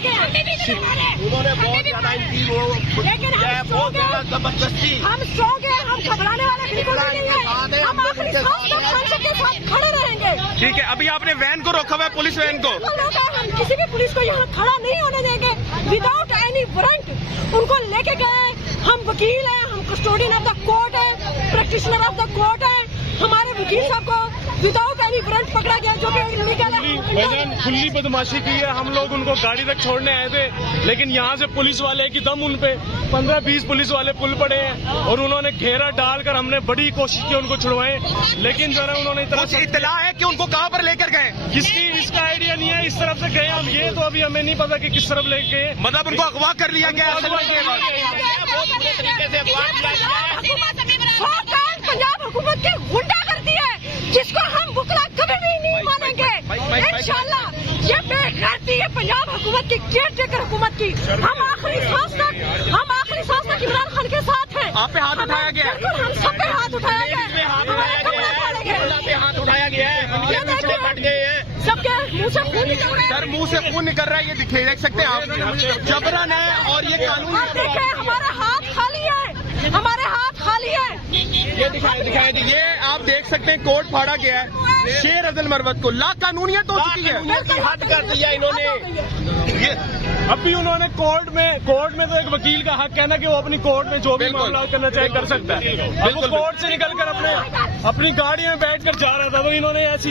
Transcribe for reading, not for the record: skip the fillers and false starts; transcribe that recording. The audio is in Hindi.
उन्होंने बहुत ज्यादा इनकी वो बहुत ज्यादा जबरदस्ती। हम स्ट्रॉन्ग हैं, हम घबराने वाले बिल्कुल नहीं है। हम आखिरी सांस तक संसद के साथ खड़े रहेंगे। ठीक है, अभी आपने वैन को रोका हुआ है, पुलिस वैन को। हम किसी भी पुलिस को यहाँ खड़ा नहीं होने देंगे विदाउट एनी वारंट। उनको लेके गए, हम वकील हैं, हम कस्टोडियन ऑफ द कोर्ट है, प्रैक्टिशनर ऑफ द कोर्ट है। हमारे वकील साहब को विदाउट एनी वारंट पकड़ा गया, जो कि इलीगल है। खुली बदमाशी की है। हम लोग उनको गाड़ी तक छोड़ने आए थे, लेकिन यहाँ से पुलिस वाले की दम उन पे 15-20 पुलिस वाले पुल पड़े हैं और उन्होंने घेरा डालकर हमने बड़ी कोशिश की उनको छुड़वाएं, लेकिन जरा उन्होंने कुछ इत्तला है कि उनको कहाँ पर लेकर गए? किसकी इसका आइडिया नहीं है। इस तरफ से गए हम, ये तो अभी हमें नहीं पता कि किस तरफ ले गए। मतलब उनको अगवा कर लिया गया। पंजाब हुकूमत की गुंडा करती है, जिसको हम बुकला कभी भी नहीं मानेंगे। इंशाल्लाह ये बेगैरती है पंजाब हुकूमत की, केयर टेकर हुकूमत की। हम आखिरी सांस तक इमरान खान के साथ हैं। आप पे हाथ उठाया गया? बिल्कुल, हम सब पे हाथ उठाया गया है। हाथ उठाया गया है। सबके मुंह से खून निकल रहा है। सर मुंह से खून निकल रहा है, ये देख सकते हैं आप। जबरन है और ये कानून। और देखें हमारे हाथ खाली है, हमारे हाथ खाली है। ये दिखाई दीजिए, आप देख सकते हैं कोर्ट फाड़ा गया है शेर अफजल मरवत को। ला कानूनियत हो चुकी है, हद कर दिया इन्होंने। ये अभी उन्होंने कोर्ट में तो एक वकील का हक है ना कि वो अपनी कोर्ट में जो भी मामला करना चाहे कर सकता है। अब वो कोर्ट से निकल कर अपनी गाड़ी में बैठ कर जा रहा था, तो इन्होंने ऐसी